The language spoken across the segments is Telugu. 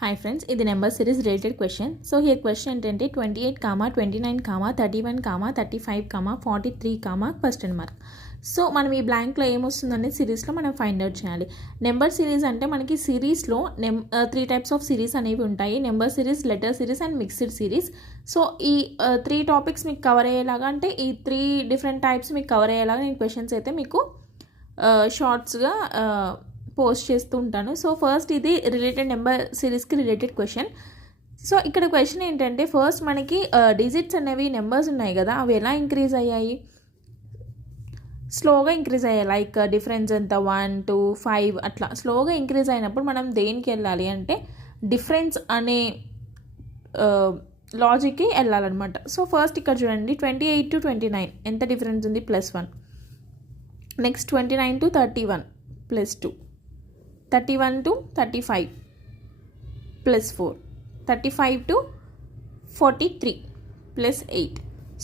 Hi friends, ఇది number series related question. So here question ఏంటంటే 28, 29, 31, 35, 43, క్వశ్చన్ మార్క్. సో మనం ఈ బ్లాంక్లో ఏమొస్తుందనేది సిరీస్లో మనం ఫైండ్ అవుట్ చేయాలి. నెంబర్ సిరీస్ అంటే మనకి సిరీస్లో 3 టైప్స్ ఆఫ్ సిరీస్ అనేవి ఉంటాయి. Number series, letter series and mixed series. So ఈ 3 టాపిక్స్ మీకు కవర్ అయ్యేలాగా, అంటే ఈ 3 డిఫరెంట్ టైప్స్ మీకు కవర్ అయ్యేలాగా నేను క్వశ్చన్స్ అయితే మీకు షార్ట్స్గా పోస్ట్ చేస్తూ ఉంటాను. సో ఫస్ట్ ఇది రిలేటెడ్ నెంబర్ సిరీస్కి రిలేటెడ్ క్వశ్చన్. సో ఇక్కడ క్వశ్చన్ ఏంటంటే, ఫస్ట్ మనకి డిజిట్స్ అనేవి నెంబర్స్ ఉన్నాయి కదా, అవి ఎలా ఇంక్రీజ్ అయ్యాయి? స్లోగా ఇంక్రీజ్ అయ్యాయి. లైక్ డిఫరెన్స్ ఎంత 1, 2, 5 అట్లా స్లోగా ఇంక్రీజ్ అయినప్పుడు మనం దేనికి వెళ్ళాలి అంటే డిఫరెన్స్ అనే లాజిక్కి వెళ్ళాలన్నమాట. సో ఫస్ట్ ఇక్కడ చూడండి, 28 to 29 ఎంత డిఫరెన్స్ ఉంది? +1. Next 29 to 31 +2. 31 to 35 +4. 35 to 43 +8.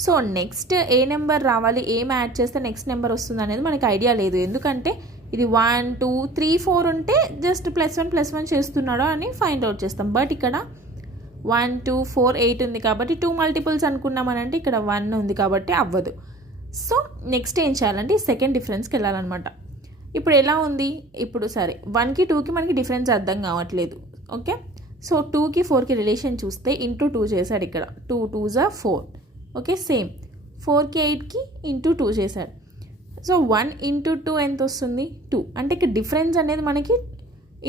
So next A number రావాలి, ఏం యాడ్ చేస్తే నెక్స్ట్ నెంబర్ వస్తుంది అనేది మనకి ఐడియా లేదు. ఎందుకంటే ఇది 1, 2, 3, 4 ఉంటే జస్ట్ +1 చేస్తున్నాడో అని ఫైండ్ అవుట్ చేస్తాం. బట్ ఇక్కడ 1, 2, 4, 8 ఉంది కాబట్టి 2 మల్టిపుల్స్ అనుకున్నామనంటే ఇక్కడ 1 ఉంది కాబట్టి అవ్వదు. సో నెక్స్ట్ ఏం చేయాలంటే సెకండ్ డిఫరెన్స్కి వెళ్ళాలన్నమాట. ఇప్పుడు ఎలా ఉంది? ఇప్పుడు సరే 1కి 2కి మనకి డిఫరెన్స్ అర్థం కావట్లేదు. ఓకే, సో 2కి 4కి రిలేషన్ చూస్తే ఇంటూ 2 చేశాడు ఇక్కడ. 2 2s are 4. ఓకే, సేమ్ 4కి 8కి ఇంటూ 2 చేశాడు. సో 1 into 2 ఎంత వస్తుంది? 2. అంటే ఇక్కడ డిఫరెన్స్ అనేది మనకి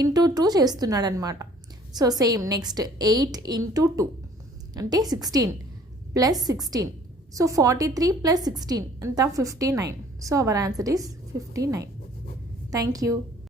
ఇంటూ 2 చేస్తున్నాడు అనమాట. సో సేమ్ నెక్స్ట్ 8 into 2 అంటే 16 +16. సో 43 + 16 ఎంత? 59. So our answer is 59. Thank you.